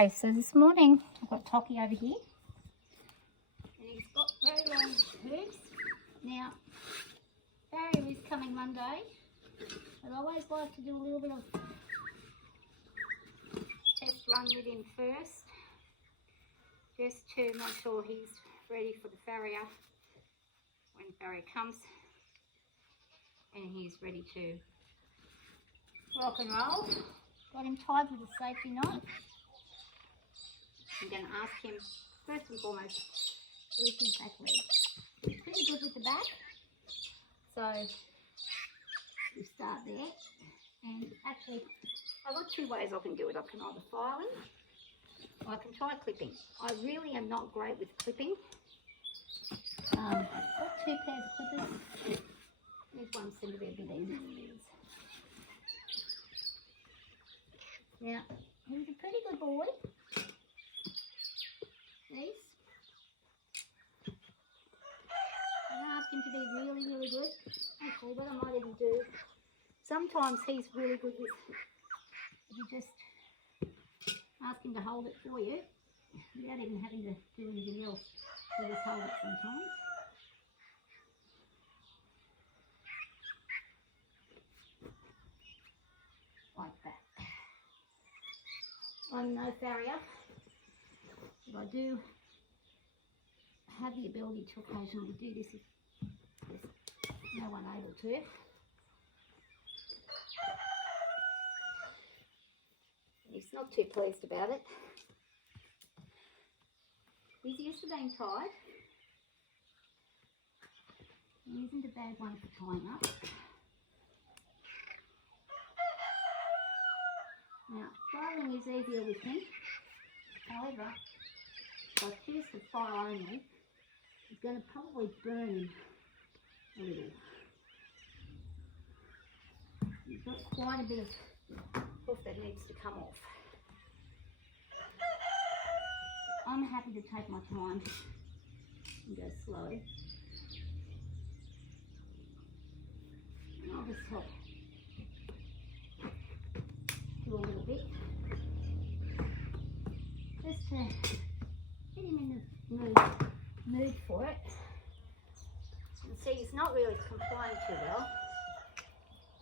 Okay, so this morning I've got Toki over here, and he's got very long hooves. Now, farrier is coming Monday, but I always like to do a little bit of test run with him first, just to make sure he's ready for the farrier when farrier comes, and he's ready to rock and roll. Got him tied with a safety knot. I'm going to ask him, first and foremost, with his back leg. He's pretty good with the back, so we start there. And actually, I've got two ways I can do it. I can either file him, or I can try clipping. I really am not great with clipping. I've got two pairs of clippers. This one seems to be a bit easier than it is. Now, he's a pretty good boy. These. I ask him to be really, really good. Actually, what I might even do, sometimes he's really good with, if you just ask him to hold it for you, without even having to do anything else, he'll just hold it sometimes. Like that. I'm no farrier, but I do have the ability to occasionally do this if there's no one able to. He's not too pleased about it. He's used to being tied. He isn't a bad one for tying up. Now, filing is easier with him. However, if I choose to file only, it's going to probably burn him a little. He's got quite a bit of hoof that needs to come off. I'm happy to take my time and go slow. And I'll just help do a little bit, just to get him in the mood for it. And see, he's not really complying too well.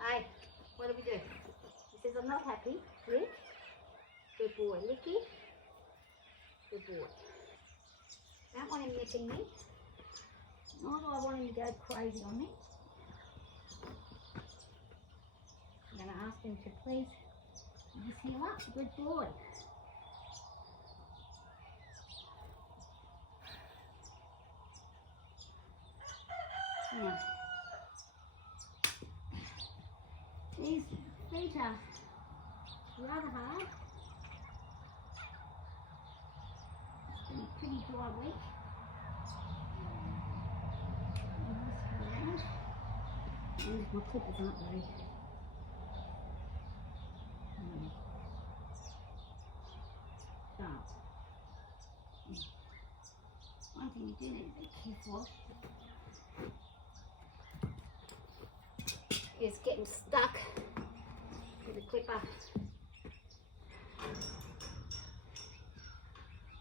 Hey, what do we do? He says, I'm not happy. Lick. Good boy. Licky. Good boy. Don't want him nipping me. Nor do I want him to go crazy on me. I'm going to ask him to please just heal up. Good boy. Now, these feet are rather hard. It's been a pretty dry week. And my clippers aren't very sharp. One thing you do need to be careful of is getting stuck with a clipper,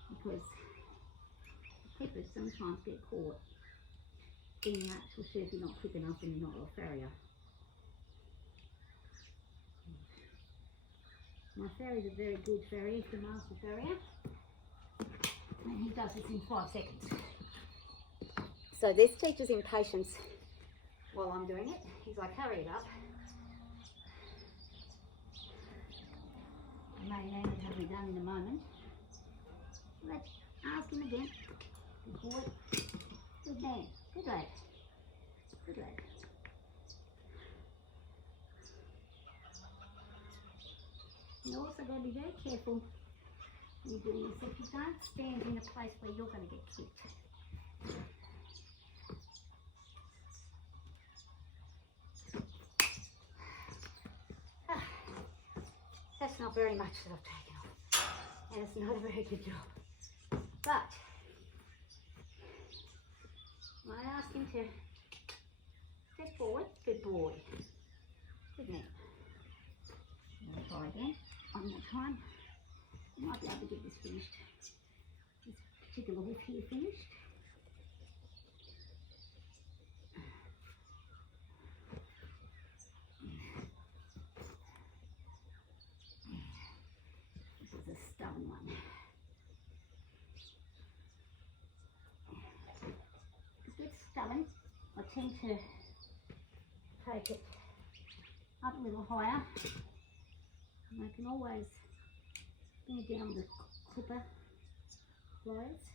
because the clippers sometimes get caught in the actual shoe if you're not quick enough and you're not a farrier. My farrier's a very good farrier, he's the master farrier, and he does this in 5 seconds. So this teaches him patience while I'm doing it. He's like, hurry it up. I may hand it have me done in a moment. Let's ask him again. Good boy. Good man. Good lad. Good lad. You also got to be very careful when you're doing this. If you don't stand in a place where you're going to get kicked. That's not very much that I've taken off, and it's not a very good job. But when I ask him to step forward, good boy, good man. I'm going to try again. I'm going to try and Might be able to get this finished. This particular hoof here finished. This is a stone one. If it's stubborn, I tend to take it up a little higher, and I can always bring it down with clipper blades.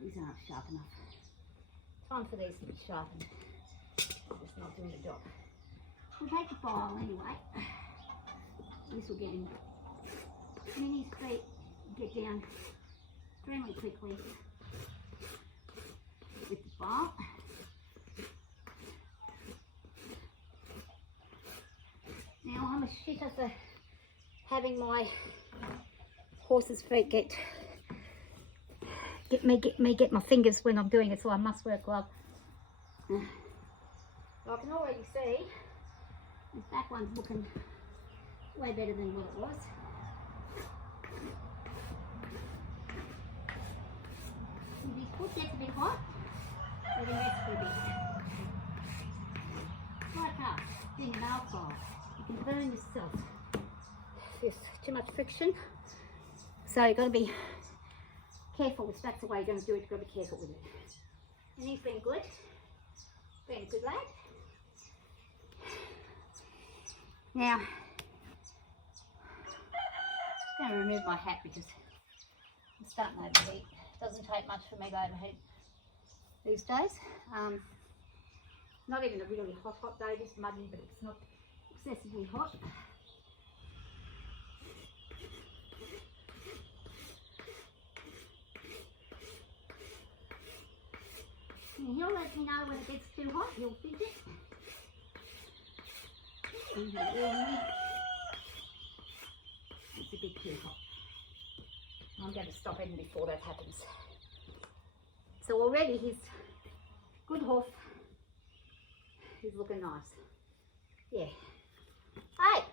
These aren't sharp enough. Time for these to be sharpened. It's not doing the job. We'll take the file anyway. This will get in. Minnie's feet get down extremely quickly with the file. Now I'm a shitter for having my horse's feet get my fingers when I'm doing it, so I must wear a glove. So I can already see this back one's looking way better than what it was. If his foot gets a bit hot, let him rest for a bit. Like us, being an alcohol, you can burn yourself. There's too much friction, so you've got to be careful. If that's the way you're going to do it, you've got to be careful with it. And he's been good, been a good lad. Now, I'm going to remove my hat because I'm starting to overheat. It doesn't take much for me to overheat these days. Not even a really hot day, just muddy, but it's not excessively hot. And he'll let me know when it gets too hot, he'll fidget. It's a bit too hot. I'm going to stop even before that happens. So already he's good hoof. He's looking nice. Yeah. Hey!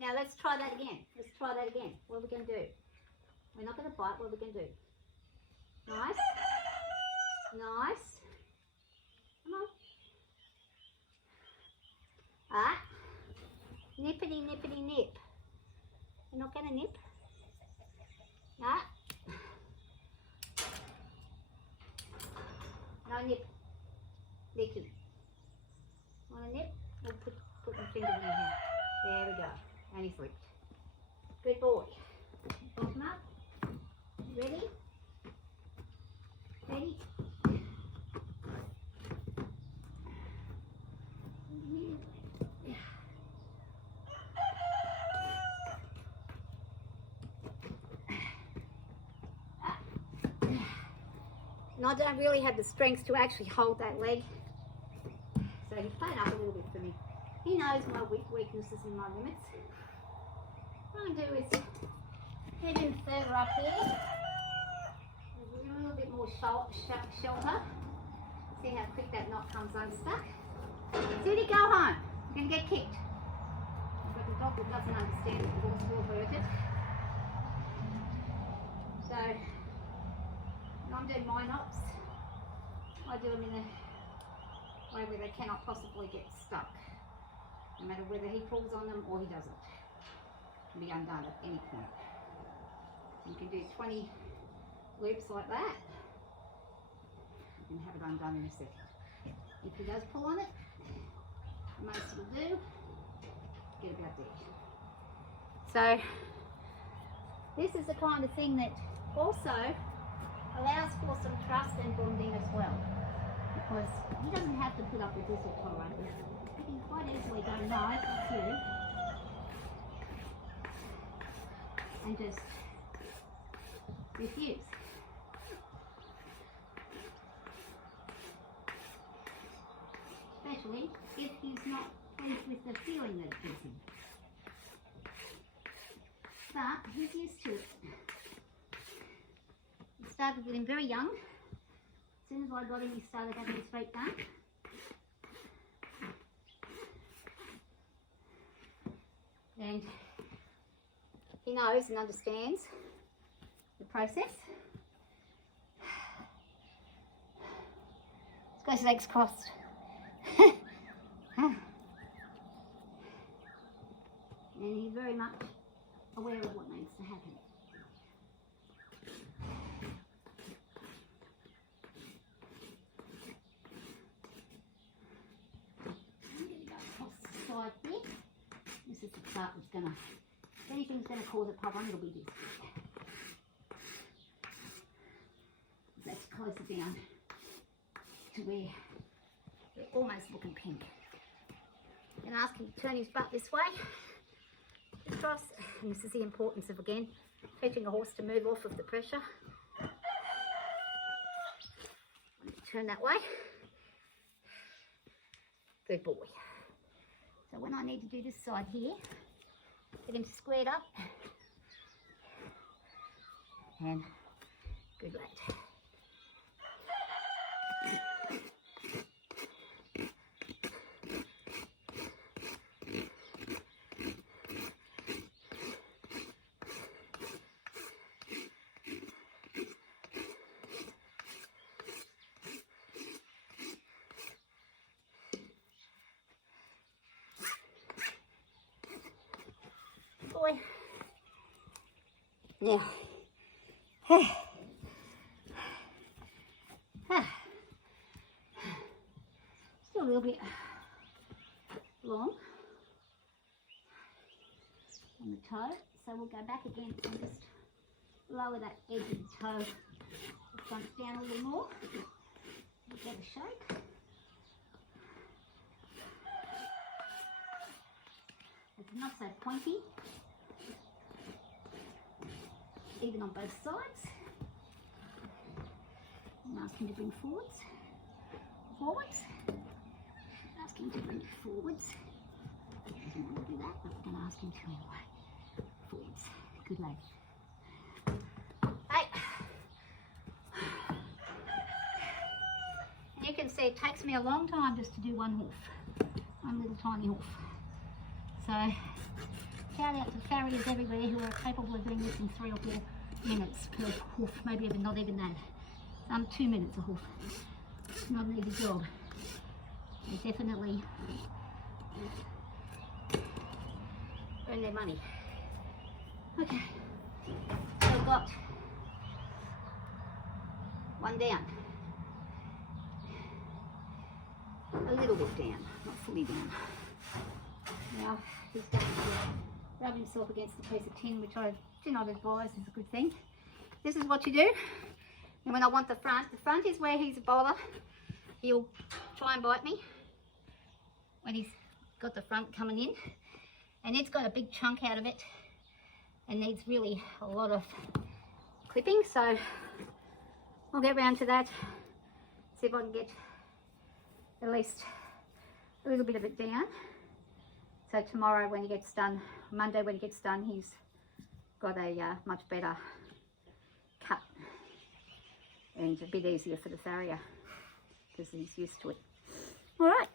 Now let's try that again. Let's try that again. What are we going to do? We're not going to bite. What are we going to do? Nice. Nice. Come on. Ah. Nippity, nippity, nip. You're not going to nip? Ah. No nip. Licky. Want a nip? We'll put my fingers in here. There we go. And he's licked. Good boy. Bottom up. Ready? Ready? And I don't really have the strength to actually hold that leg. So he's playing up a little bit for me. He knows my weaknesses and my limits. What I'm going to do is head in further up here. A little bit more shelter. See how quick that knot comes unstuck. Judy, go home. You're going to get kicked. But the dog doesn't understand the horse will hurt it. So, when I'm doing my knots, I do them in a way where they cannot possibly get stuck. No matter whether he pulls on them or he doesn't. It can be undone at any point. You can do 20 loops like that. You can have it undone in a second. If he does pull on it, most will do, get about there. So, this is the kind of thing that also allows for some trust and bonding as well. Because he doesn't have to put up with this or tolerate this. He can quite easily go, no, fuck you. And just refuse. Especially if he's not pleased with the feeling that it gives him. But he's used to it. It started with him very young. As soon as I got him, he started having his feet done. he knows and understands the process. Let's go legs crossed. And he's very much aware of what needs to happen. I'm going to go across the side there. This is the part that's going to, if anything's going to cause a problem, it'll be this. That's closer down to where they're almost looking pink. And ask him to turn his butt this way, across, and this is the importance of, again, teaching a horse to move off of the pressure. Turn that way. Good boy. So when I need to do this side here, get him squared up, and good lad. Boy. Now, still a little bit long on the toe, so we'll go back again and just lower that edge of the toe, the front down a little more, get a shake. It's not so pointy, even on both sides. And ask him to bring forwards, ask him to bring it forwards. He doesn't want to do that, but we're going to ask him to anyway. Forwards. Good lad. Hey. And you can see it takes me a long time just to do one hoof, one little tiny hoof. So shout out to farriers everywhere who are capable of doing this in 3 or 4 minutes per hoof, maybe even not even that. 2 minutes a hoof. It's not an easy job. They definitely earn their money. Okay, so I've got one down. A little bit down, not fully down. Now he's going to rub himself against a piece of tin, which I do not advise is a good thing. This is what you do. And when I want the front is where he's a bowler. He'll try and bite me when he's got the front coming in. And it's got a big chunk out of it and needs really a lot of clipping. So I'll get round to that, see if I can get at least a little bit of it down. So tomorrow when he gets done, Monday when he gets done, he's got a much better cut and a bit easier for the farrier because he's used to it. All right.